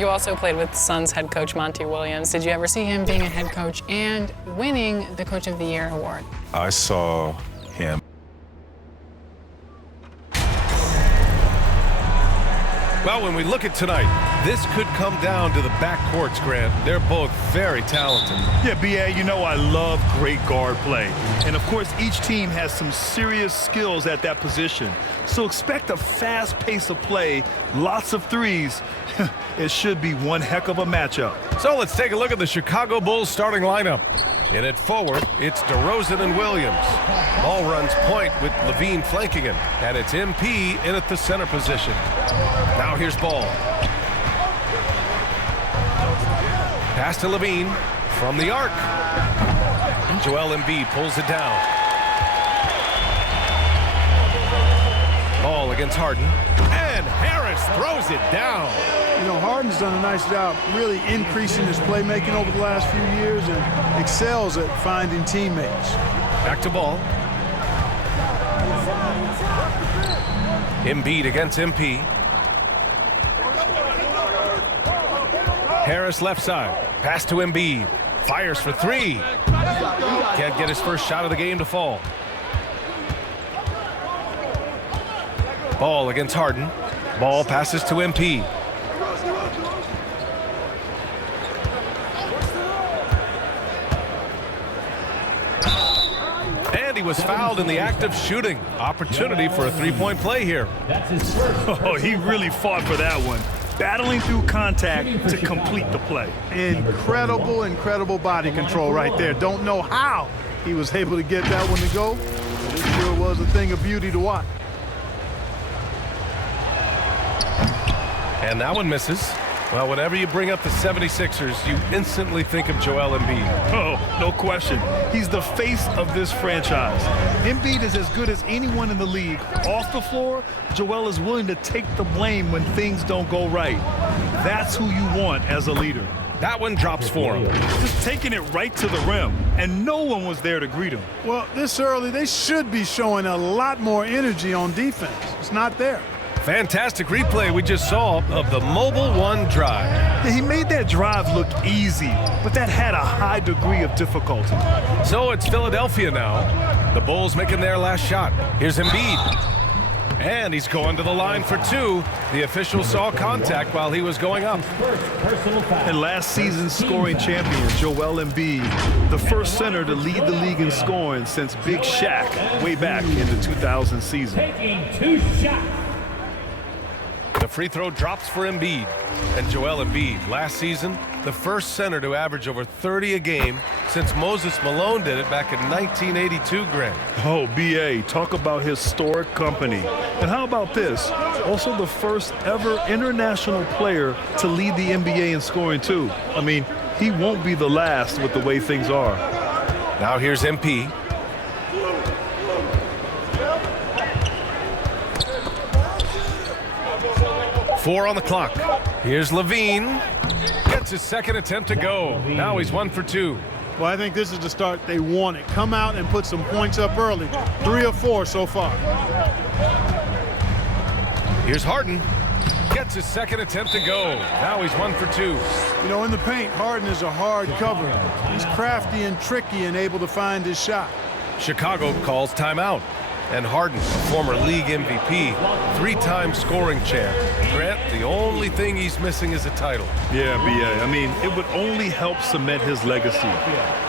You also played with Suns head coach Monty Williams. Did you ever see him being a head coach and winning the Coach of the Year award? I saw him. Well, when we look at tonight, this could come down to the backcourts, Grant. They're both very talented. Yeah, B.A., you know I love great guard play. And, of course, each team has some serious skills at that position. So expect a fast pace of play, lots of threes. It should be one heck of a matchup. So let's take a look at the Chicago Bulls starting lineup. In it forward, it's DeRozan and Williams. Ball runs point with Levine flanking him. And it's MP in at the center position. Now here's Ball. Pass to Levine from the arc. And Joel Embiid pulls it down. Ball against Harden. And Harris throws it down. You know, Harden's done a nice job really increasing his playmaking over the last few years and excels at finding teammates. Back to Ball. Embiid against MP. Harris left side. Pass to Embiid. Fires for three. Can't get his first shot of the game to fall. Ball against Harden. Ball passes to MP. And he was fouled in the act of shooting. Opportunity for a three-point play here. Oh, he really fought for that one. Battling through contact to complete the play. Incredible body control right there. Don't know how he was able to get that one to go, but it sure was a thing of beauty to watch. And that one misses. Well, whenever you bring up the 76ers, you instantly think of Joel Embiid. Oh, no question. He's the face of this franchise. Embiid is as good as anyone in the league. Off the floor, Joel is willing to take the blame when things don't go right. That's who you want as a leader. That one drops for him. Just taking it right to the rim, and no one was there to greet him. Well, this early, they should be showing a lot more energy on defense. It's not there. Fantastic replay we just saw of the mobile one drive. Yeah, he made that drive look easy, but that had a high degree of difficulty. So it's Philadelphia now. The Bulls making their last shot. Here's Embiid. And he's going to the line for two. The official saw contact while he was going up. And last season's scoring champion, Joel Embiid, the first center to lead the league in scoring since Big Shaq way back in the 2000 season. Taking two shots. The free throw drops for Embiid. And Joel Embiid, last season, the first center to average over 30 a game since Moses Malone did it back in 1982, Grant. Oh, B.A., talk about historic company. And how about this? Also the first ever international player to lead the NBA in scoring, too. I mean, he won't be the last with the way things are. Now here's MP. Four on the clock. Here's Levine. Gets his second attempt to go. Now he's 1 for 2. Well, I think this is the start they wanted. Come out and put some points up early. 3 of 4 so far. Here's Harden. Gets his second attempt to go. Now he's 1 for 2. You know, in the paint, Harden is a hard cover. He's crafty and tricky and able to find his shot. Chicago calls timeout. And Harden, a former league MVP, 3-time scoring champ. Grant, the only thing he's missing is a title. Yeah, B.A. I mean, it would only help cement his legacy.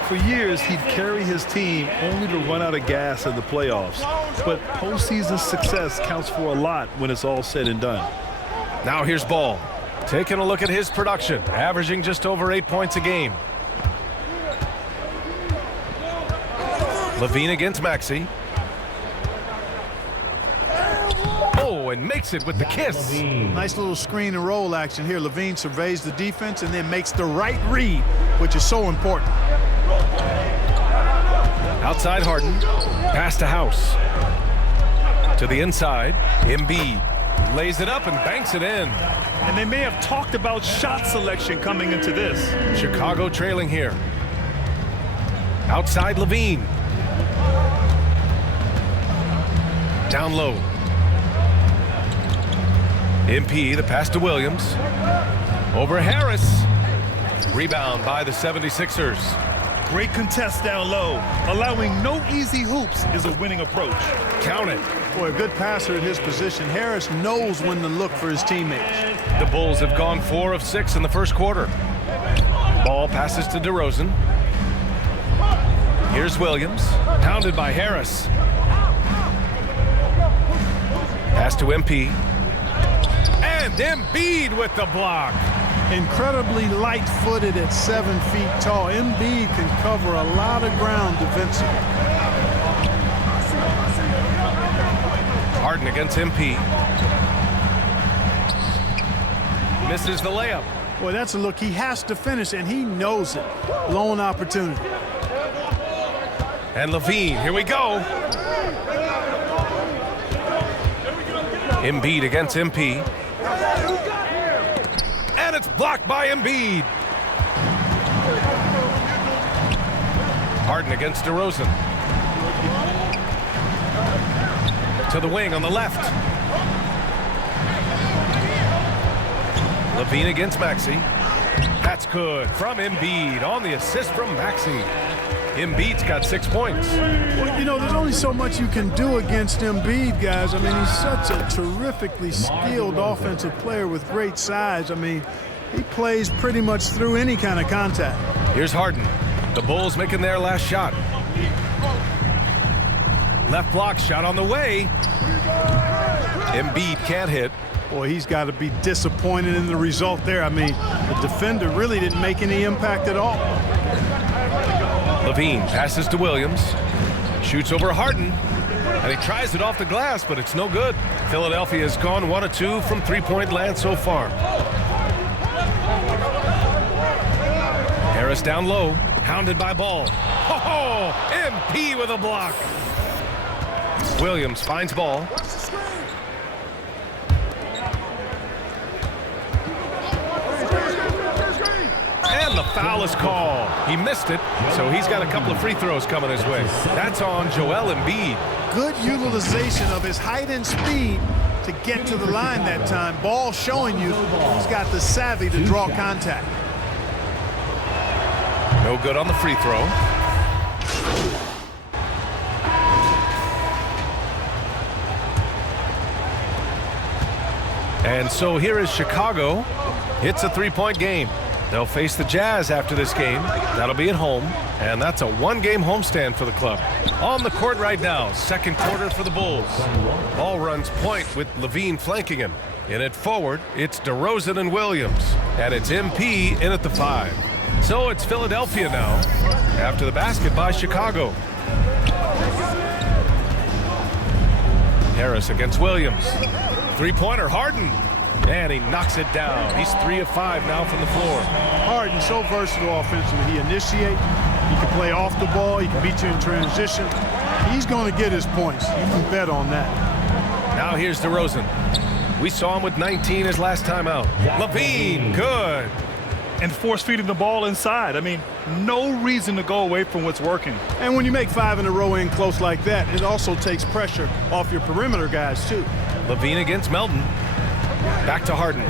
For years, he'd carry his team only to run out of gas in the playoffs. But postseason success counts for a lot when it's all said and done. Now here's Ball. Taking a look at his production, averaging just over 8 points a game. Levine against Maxey. And makes it with the kiss. Nice little screen and roll action here. Levine surveys the defense and then makes the right read, which is so important. Outside Harden. Pass to House. To the inside. Embiid lays it up and banks it in. And they may have talked about shot selection coming into this. Chicago trailing here. Outside Levine. Down low. MP, the pass to Williams. Over Harris. Rebound by the 76ers. Great contest down low. Allowing no easy hoops is a winning approach. Count it. Boy, a good passer at his position. Harris knows when to look for his teammates. The Bulls have gone 4 of 6 in the first quarter. Ball passes to DeRozan. Here's Williams, pounded by Harris. Pass to MP. And Embiid with the block. Incredibly light-footed at 7 feet tall. Embiid can cover a lot of ground defensively. Harden against MP. Misses the layup. Boy, that's a look he has to finish, and he knows it. Blown opportunity. And Levine, here we go. Embiid against MP. And it's blocked by Embiid. Harden against DeRozan. To the wing on the left. Levine against Maxey. That's good from Embiid on the assist from Maxey. Embiid's got 6 points. Well, you know, there's only so much you can do against Embiid, guys. I mean, he's such a terrifically skilled offensive player with great size. I mean, he plays pretty much through any kind of contact. Here's Harden. The Bulls making their last shot. Left block shot on the way. Embiid can't hit. Boy, he's got to be disappointed in the result there. I mean, the defender really didn't make any impact at all. Levine passes to Williams. Shoots over Harden. And he tries it off the glass, but it's no good. Philadelphia has gone 1 of 2 from three-point land so far. Harris down low. Pounded by Ball. Oh, MP with a block. Williams finds Ball. And the foul is called. He missed it, so he's got a couple of free throws coming his way. That's on Joel Embiid. Good utilization of his height and speed to get to the line that time. Ball showing you he's got the savvy to draw contact. No good on the free throw. And so here is Chicago. It's a three-point game. They'll face the Jazz after this game. That'll be at home, and that's a one-game homestand for the club. On the court right now, second quarter for the Bulls. Ball runs point with Levine flanking him. In at forward, it's DeRozan and Williams, and it's MP in at the 5. So it's Philadelphia now, after the basket by Chicago. Harris against Williams. Three-pointer, Harden. And he knocks it down. He's 3 of 5 now from the floor. Harden, so versatile offensively. He initiates, he can play off the ball, he can beat you in transition. He's going to get his points. You can bet on that. Now here's DeRozan. We saw him with 19 his last time out. Levine, good. And force feeding the ball inside. I mean, no reason to go away from what's working. And when you make 5 in a row in close like that, it also takes pressure off your perimeter guys, too. Levine against Melton. Back to Harden.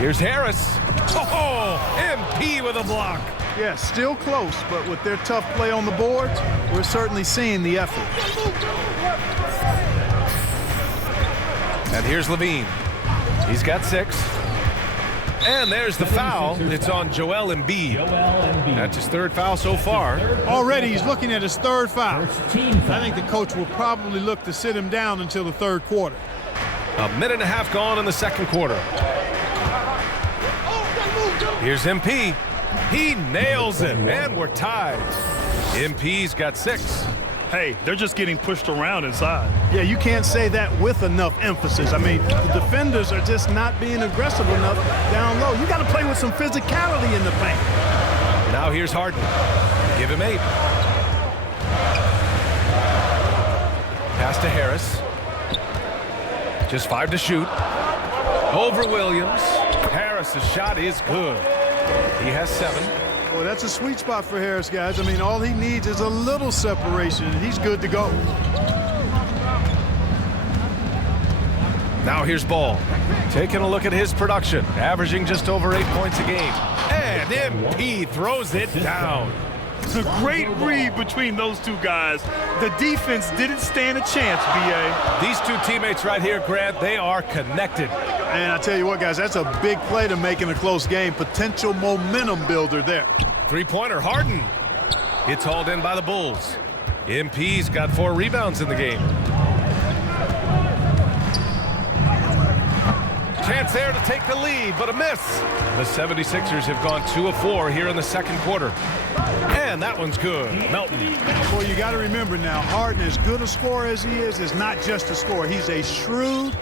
Here's Harris. Oh, MP with a block. Yeah, still close, but with their tough play on the boards, we're certainly seeing the effort. And here's Levine. He's got 6. And there's the foul. It's on Joel Embiid. That's his 3rd foul so far. Already he's looking at his 3rd foul. I think the coach will probably look to sit him down until the 3rd quarter. A minute and a half gone in the second quarter. Here's MP. He nails it, and we're tied. MP's got 6. Hey, they're just getting pushed around inside. Yeah, you can't say that with enough emphasis. I mean, the defenders are just not being aggressive enough down low. You got to play with some physicality in the paint. Now here's Harden. Give him 8. Pass to Harris. Just 5 to shoot. Over Williams. Harris's shot is good. He has 7. Well, that's a sweet spot for Harris, guys. I mean, all he needs is a little separation, and he's good to go. Now here's Ball. Taking a look at his production, averaging just over 8 points a game. And MP throws it down. A great read between those two guys. The defense didn't stand a chance, B.A. These two teammates right here, Grant, they are connected. And I tell you what, guys, that's a big play to make in a close game. Potential momentum builder there. Three-pointer, Harden. It's hauled in by the Bulls. MP's got 4 rebounds in the game. Chance there to take the lead, but a miss. The 76ers have gone 2 of 4 here in the second quarter. And that one's good. Melton. Well, you got to remember now, Harden, as good a scorer as he is not just a scorer. He's a shrewd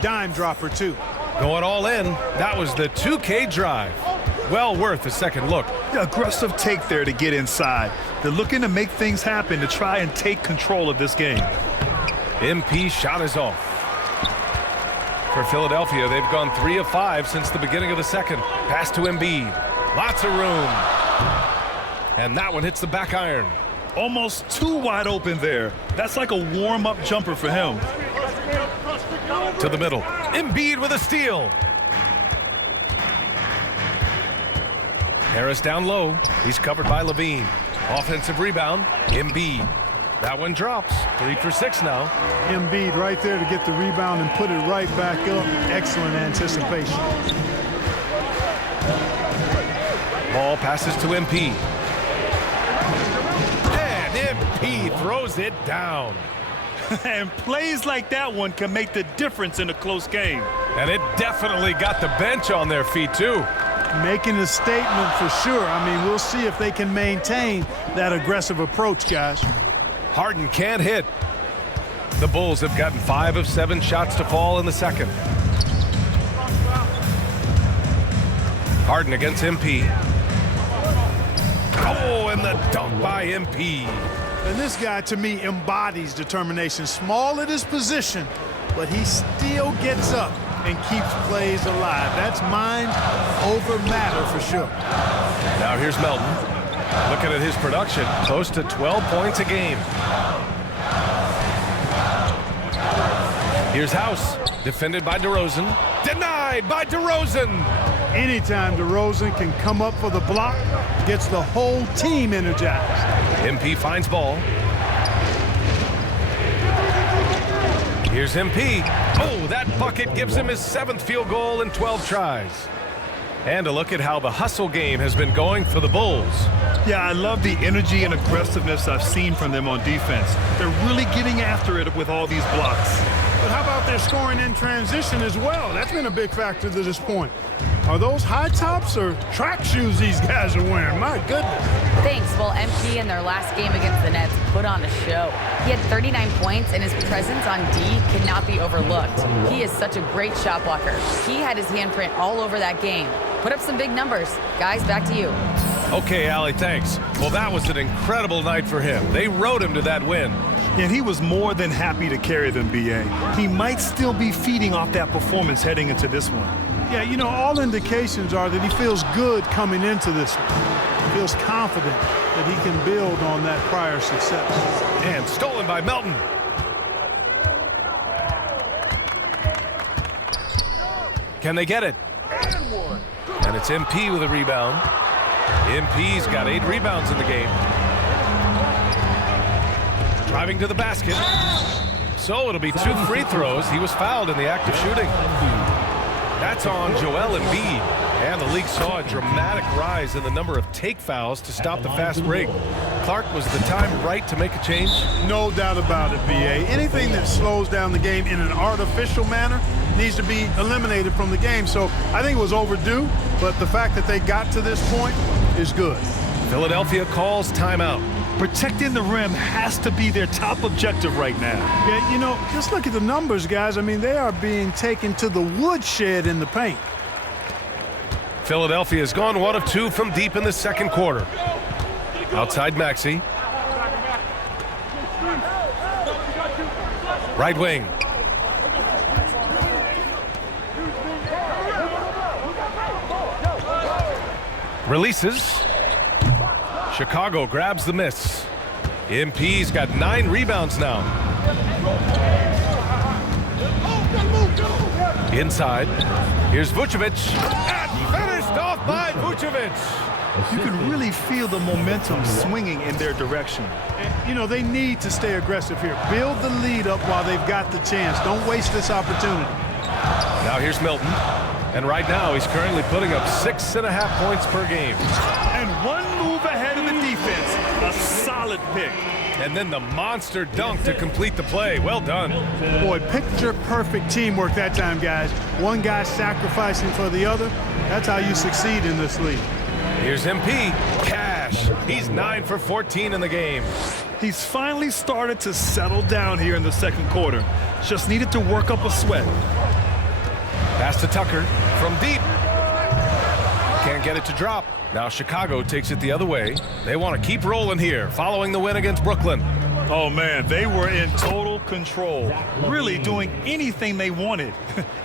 dime dropper, too. Going all in. That was the 2K drive. Well worth a second look. Yeah, aggressive take there to get inside. They're looking to make things happen to try and take control of this game. MP shot is off. For Philadelphia, they've gone 3 of 5 since the beginning of the second. Pass to Embiid. Lots of room. And that one hits the back iron. Almost too wide open there. That's like a warm-up jumper for him. To the middle. Embiid with a steal. Harris down low. He's covered by Levine. Offensive rebound. Embiid. That one drops. 3 for 6 now. Embiid right there to get the rebound and put it right back up. Excellent anticipation. Ball passes to MP. And MP throws it down. And plays like that one can make the difference in a close game. And it definitely got the bench on their feet, too. Making a statement for sure. I mean, we'll see if they can maintain that aggressive approach, guys. Harden can't hit. The Bulls have gotten 5 of 7 shots to fall in the second. Harden against MP. Oh, and the dunk by MP. And this guy, to me, embodies determination. Small at his position, but he still gets up and keeps plays alive. That's mind over matter for sure. Now here's Melton. Looking at his production, close to 12 points a game. Here's House, defended by DeRozan. Denied by DeRozan. Anytime DeRozan can come up for the block, gets the whole team energized. MP finds Ball. Here's MP. Oh, that bucket gives him his 7th field goal in 12 tries. And a look at how the hustle game has been going for the Bulls. Yeah, I love the energy and aggressiveness I've seen from them on defense. They're really getting after it with all these blocks. But how about their scoring in transition as well? That's been a big factor to this point. Are those high tops or track shoes these guys are wearing? My goodness. Thanks. Well, MP in their last game against the Nets put on a show. He had 39 points, and his presence on D cannot be overlooked. He is such a great shot blocker. He had his handprint all over that game. Put up some big numbers. Guys, back to you. Okay, Allie, thanks. Well, that was an incredible night for him. They rode him to that win. And he was more than happy to carry them, B.A. He might still be feeding off that performance heading into this one. Yeah, you know, all indications are that he feels good coming into this one. He feels confident that he can build on that prior success. And stolen by Melton. Can they get it? And it's MP with a rebound. MP's got 8 rebounds in the game. Driving to the basket. So it'll be 2 free throws. He was fouled in the act of shooting. That's on Joel Embiid. And the league saw a dramatic rise in the number of take fouls to stop the fast break. Clark, was the time right to make a change? No doubt about it, B.A. Anything that slows down the game in an artificial manner needs to be eliminated from the game. So I think it was overdue, but the fact that they got to this point is good. Philadelphia calls timeout. Protecting the rim has to be their top objective right now. Yeah, you know, just look at the numbers, guys. I mean, they are being taken to the woodshed in the paint. Philadelphia has gone 1 of 2 from deep in the second quarter. Outside Maxey. Right wing. Releases. Chicago grabs the miss. MP's got 9 rebounds now. Inside. Here's Vucevic. And finished off by Vucevic. You can really feel the momentum swinging in their direction. You know, they need to stay aggressive here. Build the lead up while they've got the chance. Don't waste this opportunity. Now here's Milton. And right now he's currently putting up 6.5 points per game. And one move ahead of the defense. A solid pick. And then the monster dunk to complete the play. Well done. Boy, picture-perfect teamwork that time, guys. One guy sacrificing for the other. That's how you succeed in this league. Here's MP. Cash. He's 9 for 14 in the game. He's finally started to settle down here in the second quarter. Just needed to work up a sweat. Pass to Tucker from deep. Can't get it to drop. Now Chicago takes it the other way. They want to keep rolling here, following the win against Brooklyn. Oh, man, they were in total control, really doing anything they wanted.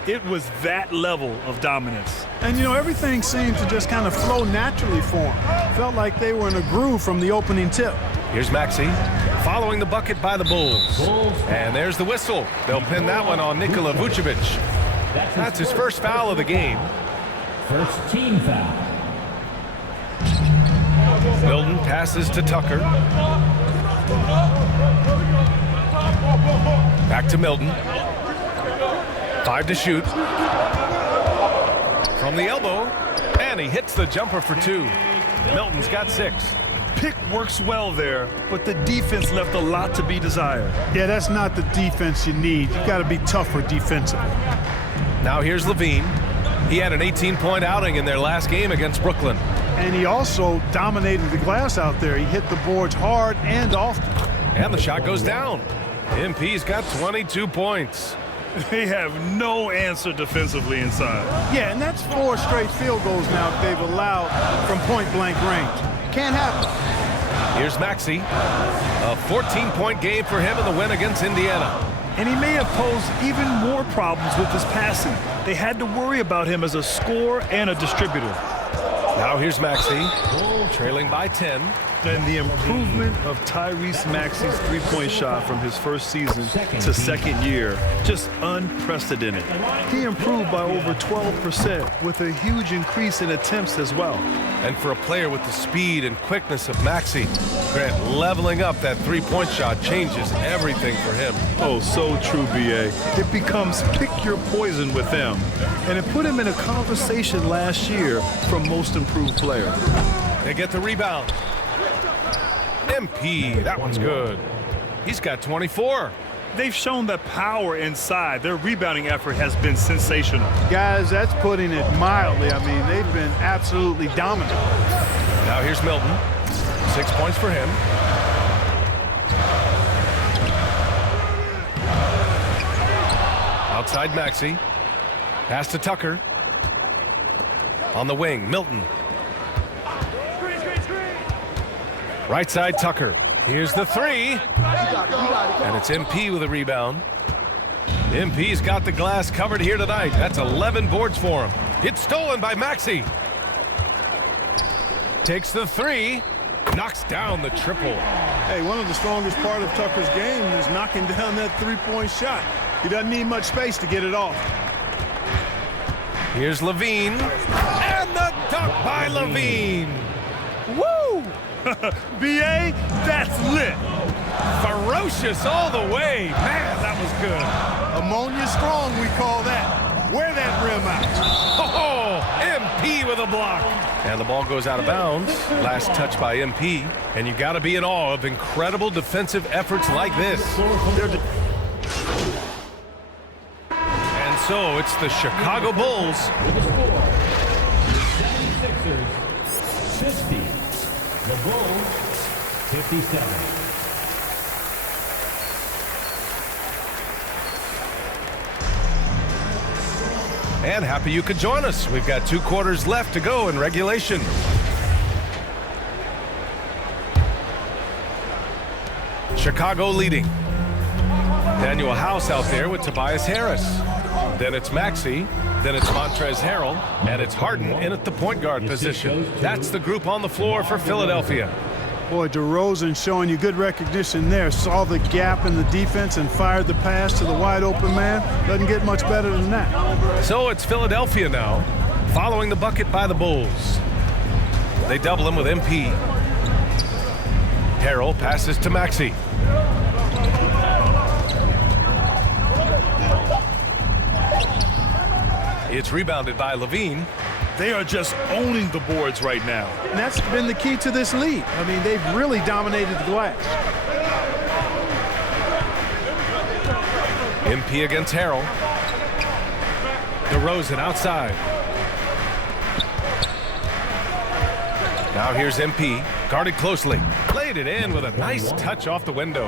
It was that level of dominance. And, you know, everything seemed to just kind of flow naturally for them. Felt like they were in a groove from the opening tip. Here's Maxey, following the bucket by the Bulls. And there's the whistle. They'll pin that one on Nikola Vucevic. That's his first foul of the game. First team foul. Milton passes to Tucker. Back to Milton. 5 to shoot. From the elbow. And he hits the jumper for 2. Milton's got 6. Pick works well there, but the defense left a lot to be desired. Yeah, that's not the defense you need. You got to be tougher defensively. Now here's Levine. He had an 18-point outing in their last game against Brooklyn. And he also dominated the glass out there. He hit the boards hard and often. And the shot goes down. MP's got 22 points. They have no answer defensively inside. Yeah, and that's 4 straight field goals now they've allowed from point-blank range. Can't happen. Here's Maxey. A 14-point game for him in the win against Indiana. And he may have posed even more problems with his passing. They had to worry about him as a scorer and a distributor. Now here's Maxey, trailing by 10. And the improvement of Tyrese Maxey's three-point shot from his first season to second year, just unprecedented. He improved by over 12% with a huge increase in attempts as well. And for a player with the speed and quickness of Maxey, Grant, leveling up that three-point shot changes everything for him. Oh, so true, B.A. It becomes pick your poison with them. And it put him in a conversation last year for most improved player. They get the rebound. MP, that one's good. He's got 24. They've shown the power inside. Their rebounding effort has been sensational. Guys, that's putting it mildly. I mean, they've been absolutely dominant. Now here's Milton. 6 points for him. Outside Maxey. Pass to Tucker. On the wing, Milton. Right side, Tucker. Here's the 3. And it's MP with a rebound. MP's got the glass covered here tonight. That's 11 boards for him. It's stolen by Maxey. Takes the 3. Knocks down the triple. Hey, one of the strongest part of Tucker's game is knocking down that three-point shot. He doesn't need much space to get it off. Here's Levine. And the dunk by Levine. Woo! B.A., that's lit. Ferocious all the way. Man, that was good. Ammonia strong, we call that. Wear that rim out. Oh, MP with a block. And the ball goes out of bounds. Last touch by MP. And you got to be in awe of incredible defensive efforts like this. And so it's the Chicago Bulls. 76ers 50. The Bulls 57. And happy you could join us. We've got 2 quarters left to go in regulation. Chicago leading. Daniel House out there with Tobias Harris. Then it's Maxey. Then it's Montrezl Harrell. And it's Harden in at the point guard position. That's the group on the floor for Philadelphia. Boy, DeRozan showing you good recognition there. Saw the gap in the defense and fired the pass to the wide open man. Doesn't get much better than that. So it's Philadelphia now, following the bucket by the Bulls. They double him with MP. Harrell passes to Maxey. It's rebounded by Levine. They are just owning the boards right now. And that's been the key to this lead. I mean, they've really dominated the glass. MP against Harrell. DeRozan outside. Now here's MP, guarded closely. Played it in with a nice touch off the window.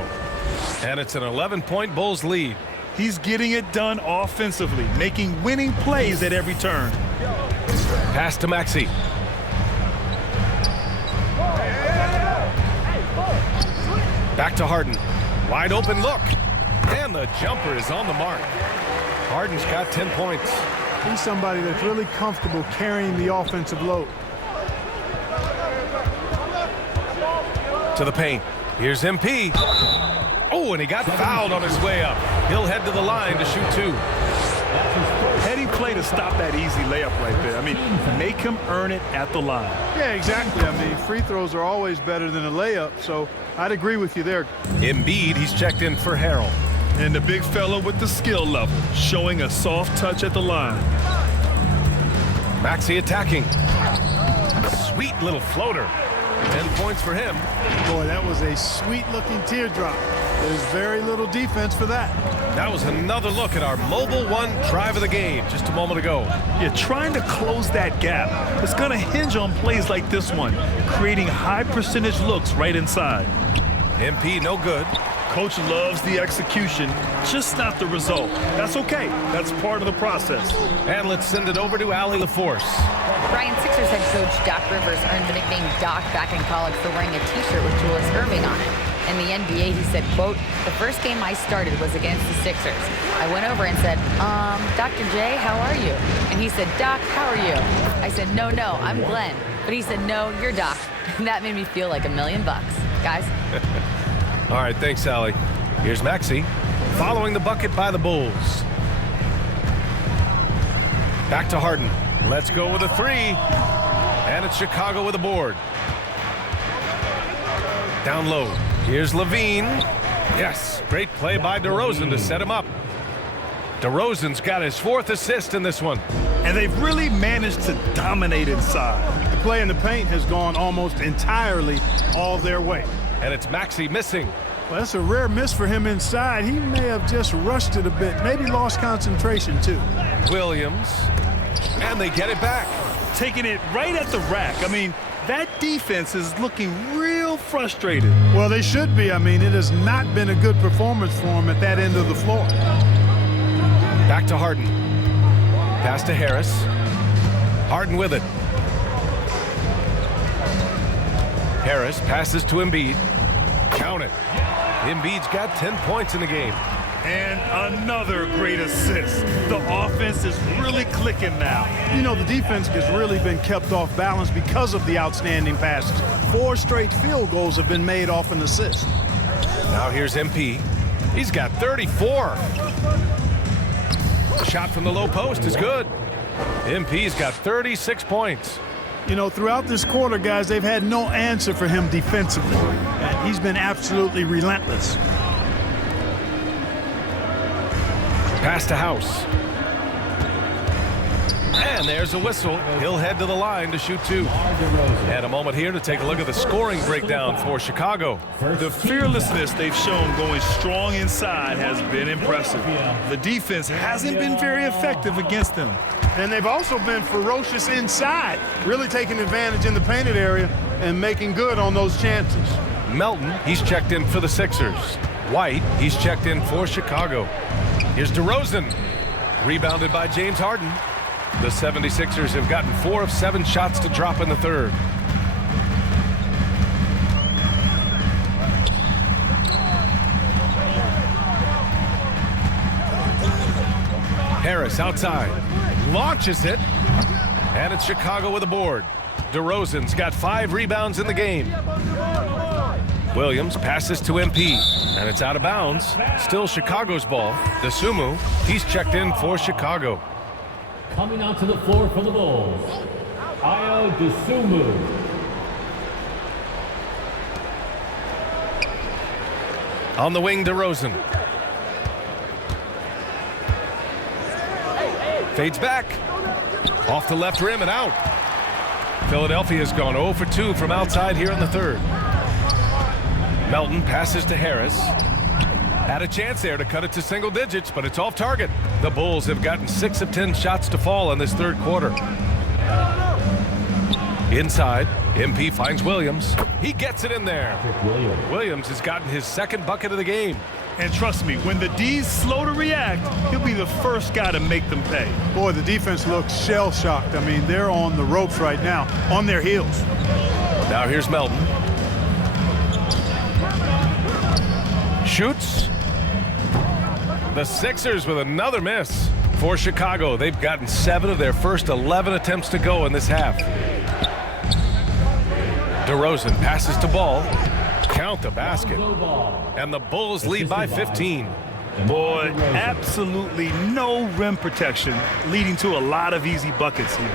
And it's an 11-point Bulls lead. He's getting it done offensively, making winning plays at every turn. Pass to Maxey. Back to Harden. Wide open look. And the jumper is on the mark. Harden's got 10 points. He's somebody that's really comfortable carrying the offensive load. To the paint. Here's MP. Oh, and he got fouled on his way up. He'll head to the line to shoot 2. Heady play to stop that easy layup right there. I mean, make him earn it at the line. Yeah, exactly. I mean, free throws are always better than a layup, so I'd agree with you there. Embiid, he's checked in for Harrell. And the big fella with the skill level, showing a soft touch at the line. Maxey attacking. Sweet little floater. 10 points for him. Boy, that was a sweet-looking teardrop. There's very little defense for that. That was another look at our Mobile One drive of the game just a moment ago. You're trying to close that gap. It's going to hinge on plays like this one, creating high-percentage looks right inside. MP no good. Coach loves the execution, just not the result. That's okay. That's part of the process. And let's send it over to Allie LaForce. Brian, Sixers head coach Doc Rivers earned the nickname Doc back in college for wearing a T-shirt with Julius Erving on it. In the NBA, he said, quote, "The first game I started was against the Sixers. I went over and said, Dr. J, how are you?" And he said, "Doc, how are you?" I said, no, I'm Glenn." But he said, "No, you're Doc." And that made me feel like $1 million, guys. All right, thanks, Allie. Here's Maxey, following the bucket by the Bulls. Back to Harden. Let's go with a 3. And it's Chicago with a board. Down low. Here's Levine. Yes, great play by DeRozan to set him up. DeRozan's got his 4th assist in this one. And they've really managed to dominate inside. The play in the paint has gone almost entirely all their way. And it's Maxey missing. Well, that's a rare miss for him inside. He may have just rushed it a bit, maybe lost concentration too. Williams, and they get it back. Taking it right at the rack. I mean, that defense is looking real frustrated. Well, they should be. I mean, it has not been a good performance for him at that end of the floor. Back to Harden. Pass to Harris. Harden with it. Harris passes to Embiid. Count it. Embiid's got 10 points in the game. And another great assist. The offense is really clicking now. You know, the defense has really been kept off balance because of the outstanding passes. 4 straight field goals have been made off an assist. Now here's MP. He's got 34. Shot from the low post is good. MP's got 36 points. You know, throughout this quarter, guys, they've had no answer for him defensively. And he's been absolutely relentless. Pass to House. And there's a whistle. He'll head to the line to shoot 2. And a moment here to take a look at the scoring breakdown for Chicago. The fearlessness they've shown going strong inside has been impressive. The defense hasn't been very effective against them. And they've also been ferocious inside, really taking advantage in the painted area and making good on those chances. Melton, he's checked in for the Sixers. White, he's checked in for Chicago. Here's DeRozan, rebounded by James Harden. The 76ers have gotten 4 of 7 shots to drop in the third. Harris outside, launches it, and it's Chicago with a board. DeRozan's got 5 rebounds in the game. Williams passes to MP, and it's out of bounds. Still Chicago's ball. Dosunmu, he's checked in for Chicago. Coming onto the floor for the Bulls, Ayo Dosunmu. On the wing, DeRozan. Fades back. Off the left rim and out. Philadelphia's gone 0 for 2 from outside here in the third. Melton passes to Harris. Had a chance there to cut it to single digits, but it's off target. The Bulls have gotten 6 of 10 shots to fall in this third quarter. Inside, MP finds Williams. He gets it in there. Williams has gotten his second bucket of the game. And trust me, when the D's slow to react, he'll be the first guy to make them pay. Boy, the defense looks shell-shocked. I mean, they're on the ropes right now, on their heels. Now here's Melton. Shoots. The Sixers with another miss. For Chicago, they've gotten 7 of their first 11 attempts to go in this half. DeRozan passes to Ball. Count the basket. And the Bulls lead by 15. Boy, absolutely no rim protection, leading to a lot of easy buckets here.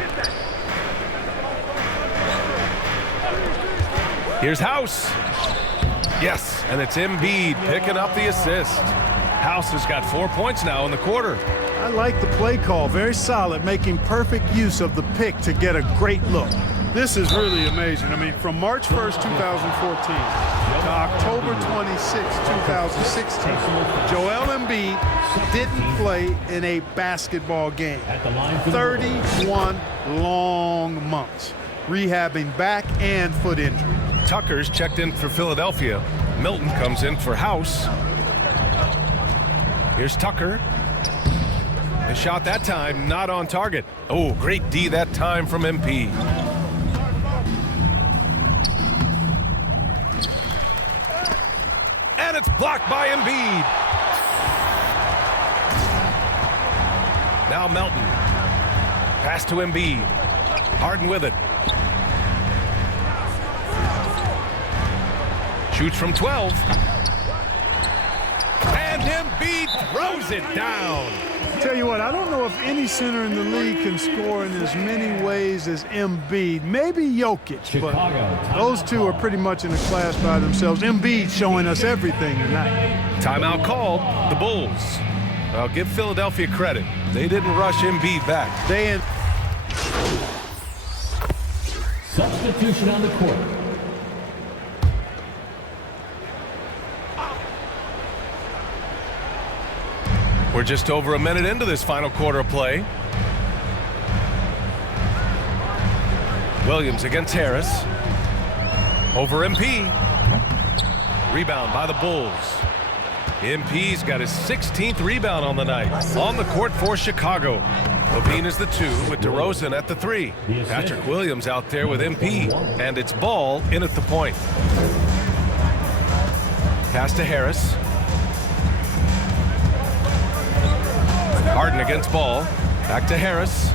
Here's House. Yes, and it's Embiid picking up the assist. House has got 4 points now in the quarter. I like the play call. Very solid, making perfect use of the pick to get a great look. This is really amazing. I mean, from March 1st, 2014 to October 26, 2016, Joel Embiid didn't play in a basketball game. 31 long months, rehabbing back and foot injury. Tucker's checked in for Philadelphia. Milton comes in for House. Here's Tucker. A shot that time, not on target. Oh, great D that time from MP. And it's blocked by Embiid. Now Melton. Pass to Embiid. Harden with it. Shoots from 12. And Embiid throws it down. Tell you what, I don't know if any center in the league can score in as many ways as Embiid. Maybe Jokic, but those two are pretty much in a class by themselves. Embiid showing us everything tonight. Timeout called. The Bulls. I'll give Philadelphia credit. They didn't rush Embiid back. Substitution on the court. We're just over a minute into this final quarter of play. Williams against Harris. Over MP. Rebound by the Bulls. MP's got his 16th rebound on the night. On the court for Chicago. Levine is the 2 with DeRozan at the 3. Patrick Williams out there with MP. And it's Ball in at the point. Pass to Harris. Harden against Ball. Back to Harris.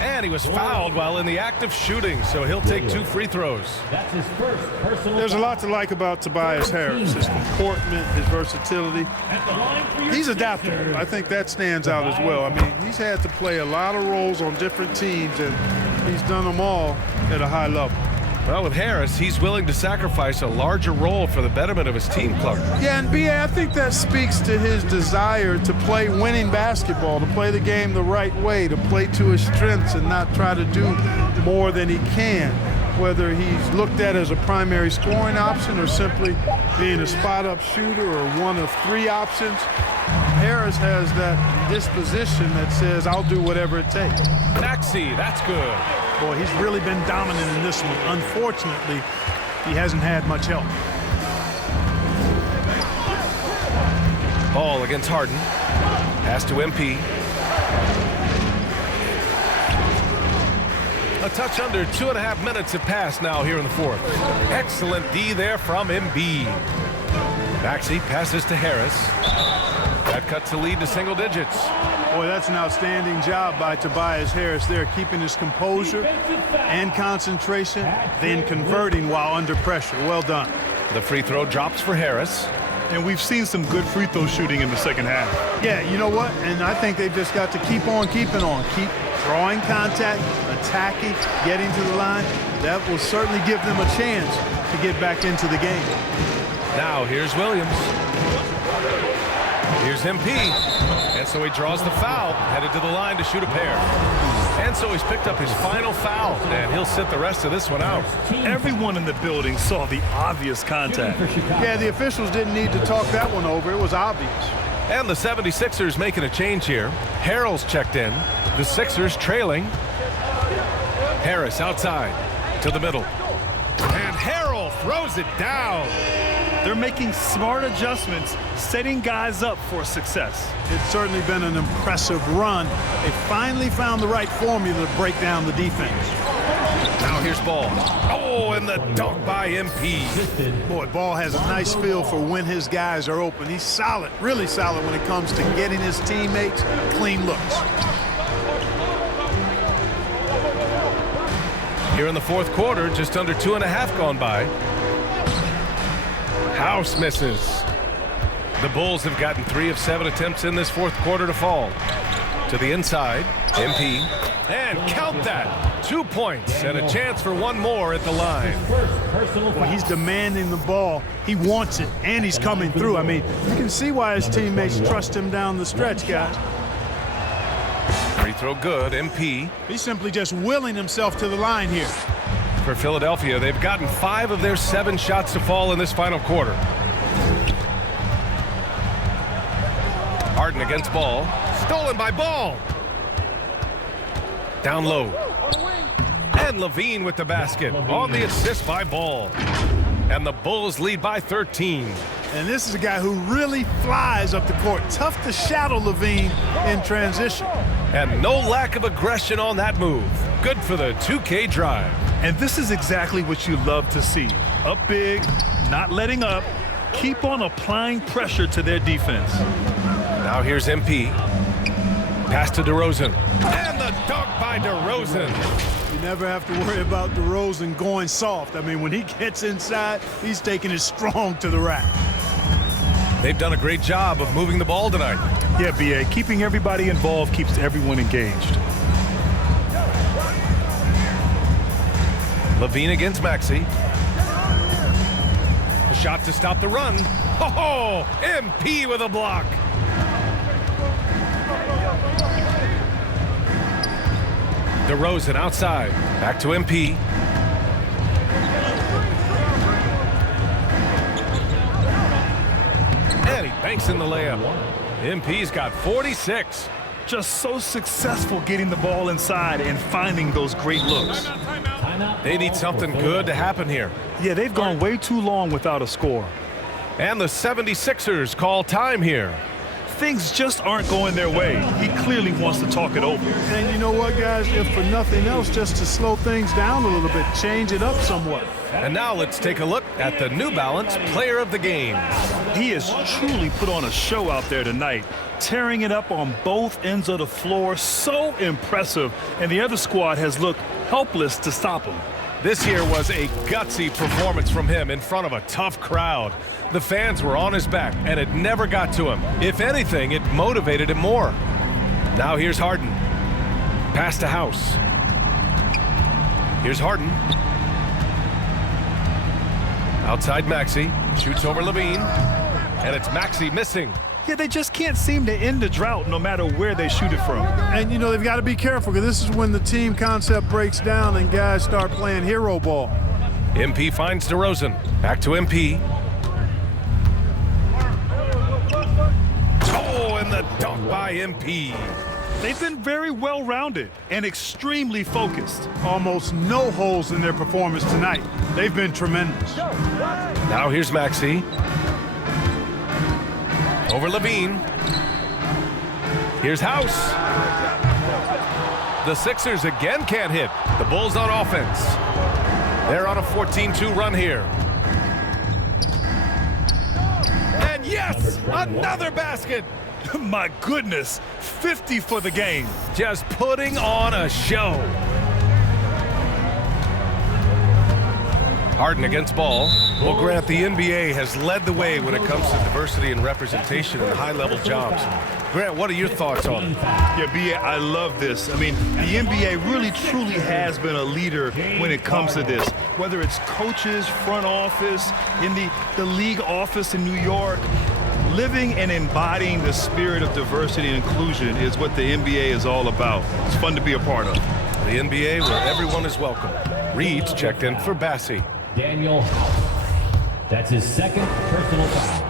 And he was fouled while in the act of shooting, so he'll take 2 free throws. That's his first personal. There's a lot to like about Tobias Harris, his comportment, his versatility. He's adaptable. I think that stands out as well. I mean, he's had to play a lot of roles on different teams, and he's done them all at a high level. Well, with Harris, he's willing to sacrifice a larger role for the betterment of his team, Clark. Yeah, and B.A., I think that speaks to his desire to play winning basketball, to play the game the right way, to play to his strengths and not try to do more than he can, whether he's looked at as a primary scoring option or simply being a spot-up shooter or one of 3 options. Harris has that disposition that says, I'll do whatever it takes. Maxey, that's good. Boy, he's really been dominant in this one. Unfortunately, he hasn't had much help. Ball against Harden. Pass to MP. A touch under 2.5 minutes have passed now here in the fourth. Excellent D there from Embiid. Maxey passes to Harris. That cuts the lead to single digits. Boy, that's an outstanding job by Tobias Harris there, keeping his composure and concentration, then converting while under pressure. Well done. The free throw drops for Harris. And we've seen some good free throw shooting in the second half. Yeah, you know what? And I think they've just got to keep on keeping on. Keep drawing contact, attacking, getting to the line. That will certainly give them a chance to get back into the game. Now here's Williams. Here's MP. And so he draws the foul, headed to the line to shoot a pair. And so he's picked up his final foul, and he'll sit the rest of this one out. Everyone in the building saw the obvious contact. Yeah, the officials didn't need to talk that one over. It was obvious. And the 76ers making a change here. Harrell's checked in. The Sixers trailing. Harris outside to the middle. And Harrell throws it down. They're making smart adjustments, setting guys up for success. It's certainly been an impressive run. They finally found the right formula to break down the defense. Now here's Ball. Oh, and the dunk by MP. Boy, Ball has a nice feel for when his guys are open. He's solid, really solid when it comes to getting his teammates clean looks. Here in the fourth quarter, just under 2.5 gone by. House misses. The Bulls have gotten 3 of 7 attempts in this fourth quarter to fall. To the inside, MP. And count that. 2 points and a chance for one more at the line. Well, he's demanding the ball. He wants it, and he's coming through. I mean, you can see why his teammates trust him down the stretch, guys. Free throw good, MP. He's simply just willing himself to the line here. For Philadelphia, they've gotten 5 of their 7 shots to fall in this final quarter. Harden against Ball. Stolen by Ball. Down low. And Levine with the basket on the assist by Ball. And the Bulls lead by 13. And this is a guy who really flies up the court. Tough to shadow Levine in transition. And no lack of aggression on that move. Good for the 2K drive. And this is exactly what you love to see. Up big, not letting up, keep on applying pressure to their defense. Now here's MP. Pass to DeRozan. And the dunk by DeRozan. You never have to worry about DeRozan going soft. I mean, when he gets inside, he's taking it strong to the rack. They've done a great job of moving the ball tonight. Yeah, B.A., keeping everybody involved keeps everyone engaged. Levine against Maxey. A shot to stop the run. Oh, MP with a block. DeRozan outside. Back to MP. And he banks in the layup. MP's got 46. Just so successful getting the ball inside and finding those great looks. They need something good to happen here. Yeah, they've gone way too long without a score. And the 76ers call time here. Things just aren't going their way. He clearly wants to talk it over. And you know what, guys? If for nothing else, just to slow things down a little bit, change it up somewhat. And now let's take a look at the New Balance Player of the Game. He has truly put on a show out there tonight, tearing it up on both ends of the floor. So impressive. And the other squad has looked helpless to stop him. This here was a gutsy performance from him in front of a tough crowd. The fans were on his back, and it never got to him. If anything, it motivated him more. Now here's Harden. Pass to House. Here's Harden. Outside Maxey. Shoots over Levine. And it's Maxey missing. Yeah, they just can't seem to end the drought no matter where they shoot it from. And, you know, they've got to be careful because this is when the team concept breaks down and guys start playing hero ball. MP finds DeRozan. Back to MP. Oh, and the dunk by MP. They've been very well-rounded and extremely focused. Almost no holes in their performance tonight. They've been tremendous. Now here's Maxey. Over Levine. Here's House. The Sixers again can't hit. The Bulls on offense. They're on a 14-2 run here. And yes, another basket. My goodness, 50 for the game. Just putting on a show. Harden against Ball. Well, Grant, the NBA has led the way when it comes to diversity and representation in high-level jobs. Grant, what are your thoughts on it? Yeah, B.A., I love this. I mean, the NBA really, truly has been a leader when it comes to this. Whether it's coaches, front office, in the league office in New York, living and embodying the spirit of diversity and inclusion is what the NBA is all about. It's fun to be a part of. The NBA where everyone is welcome. Reed's checked in for Bassie. Daniel House. That's his second personal foul.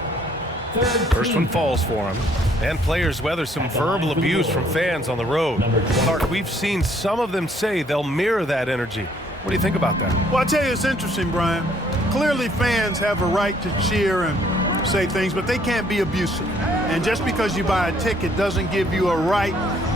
First one falls for him. And players weather some verbal abuse from fans on the road. Clark, we've seen some of them say they'll mirror that energy. What do you think about that? Well, I tell you, it's interesting, Brian. Clearly fans have a right to cheer and say things, but they can't be abusive. And just because you buy a ticket doesn't give you a right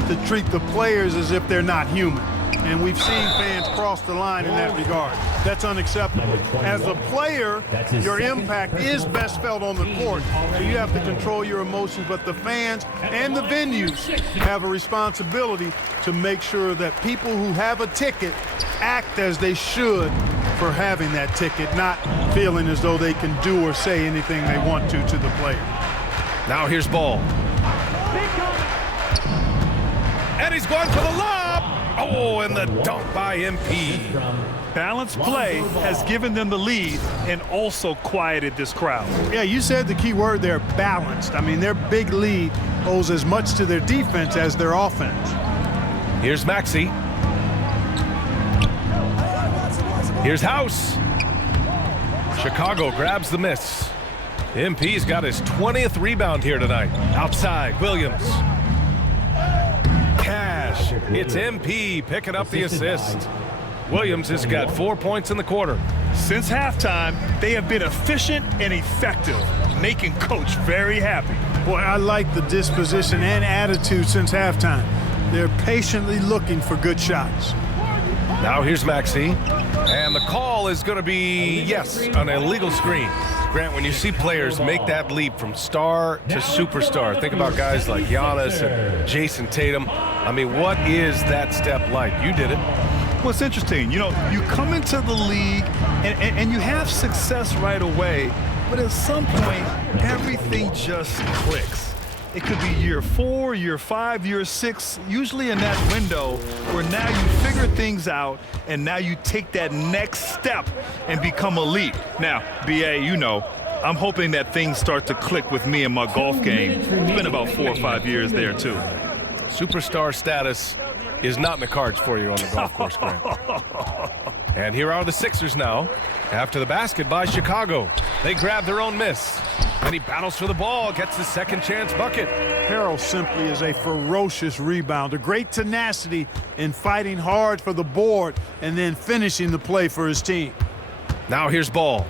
to treat the players as if they're not human. And we've seen fans cross the line in that regard. That's unacceptable. As a player, your impact is best felt on the court, so you have to control your emotions, but the fans and the venues have a responsibility to make sure that people who have a ticket act as they should for having that ticket, not feeling as though they can do or say anything they want to the player. Now here's Ball. And he's going for the lob. Oh, and the dunk by MP. Balanced play has given them the lead and also quieted this crowd. Yeah, you said the key word there, balanced. I mean, their big lead owes as much to their defense as their offense. Here's Maxey. Here's House. Chicago grabs the miss. MP's got his 20th rebound here tonight. Outside, Williams. Cash. It's MP picking up the assist. Williams has got 4 points in the quarter. Since halftime, they have been efficient and effective, making Coach very happy. Boy, I like the disposition and attitude since halftime. They're patiently looking for good shots. Now here's Maxey. And the call is going to be, yes, an illegal screen. Grant, when you see players make that leap from star to superstar, think about guys like Giannis and Jason Tatum. I mean, what is that step like? You did it. Well, it's interesting. You know, you come into the league and you have success right away, but at some point, everything just clicks. It could be year 4, year 5, year 6, usually in that window where now you figure things out and now you take that next step and become elite. Now, BA, you know, I'm hoping that things start to click with me in my golf game. It's been about 4 or 5 years there, too. Superstar status is not in the cards for you on the golf course, Grant. And here are the Sixers now. After the basket by Chicago, they grab their own miss. And he battles for the ball, gets the second chance bucket. Harrell simply is a ferocious rebounder. Great tenacity in fighting hard for the board and then finishing the play for his team. Now here's Ball.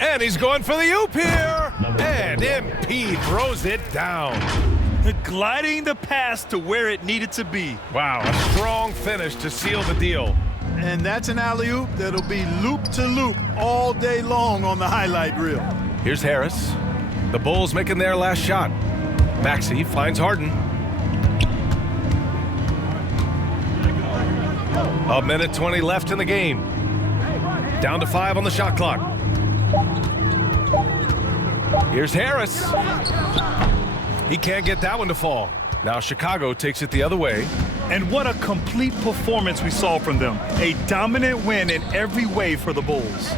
And he's going for the oop here. And MP throws it down. Gliding the pass to where it needed to be. Wow, a strong finish to seal the deal. And that's an alley-oop that'll be loop-to-loop all day long on the highlight reel. Here's Harris. The Bulls making their last shot. Maxey finds Harden. A minute 20 left in the game. Down to 5 on the shot clock. Here's Harris. He can't get that one to fall. Now Chicago takes it the other way. And what a complete performance we saw from them. A dominant win in every way for the Bulls.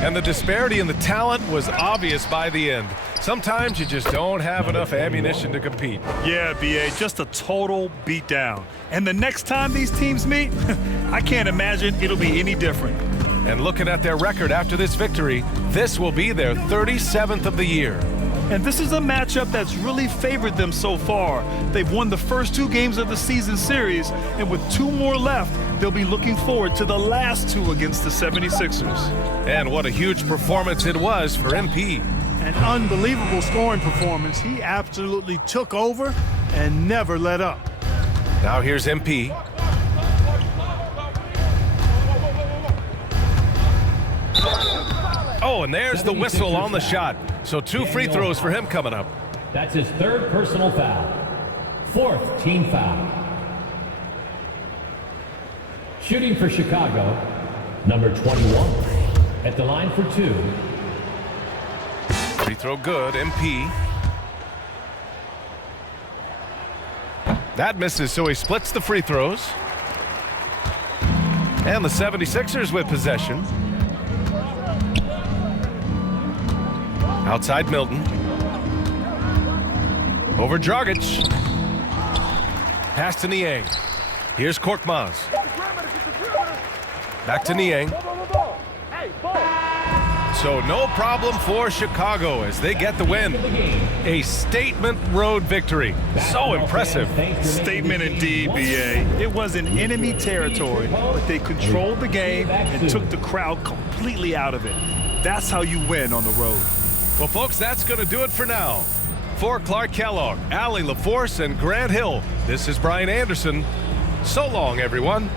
And the disparity in the talent was obvious by the end. Sometimes you just don't have enough ammunition to compete. Yeah, BA, just a total beatdown. And the next time these teams meet, I can't imagine it'll be any different. And looking at their record after this victory, this will be their 37th of the year. And this is a matchup that's really favored them so far. They've won the first 2 games of the season series, and with 2 more left, they'll be looking forward to the last 2 against the 76ers. And what a huge performance it was for MP. An unbelievable scoring performance. He absolutely took over and never let up. Now here's MP. Oh, and there's the whistle on the shot. So 2 free throws for him coming up. That's his 3rd personal foul. 4th team foul. Shooting for Chicago, number 21. At the line for 2. Free throw good, MP. That misses, so he splits the free throws. And the 76ers with possession. Outside Milton. Over Dragic. Pass to Niang. Here's Korkmaz. Back to Niang. So no problem for Chicago as they get the win. A statement road victory. So impressive. Statement indeed, BA. It wasn't enemy territory, but they controlled the game and took the crowd completely out of it. That's how you win on the road. Well, folks, that's going to do it for now. For Clark Kellogg, Allie LaForce, and Grant Hill, this is Brian Anderson. So long, everyone.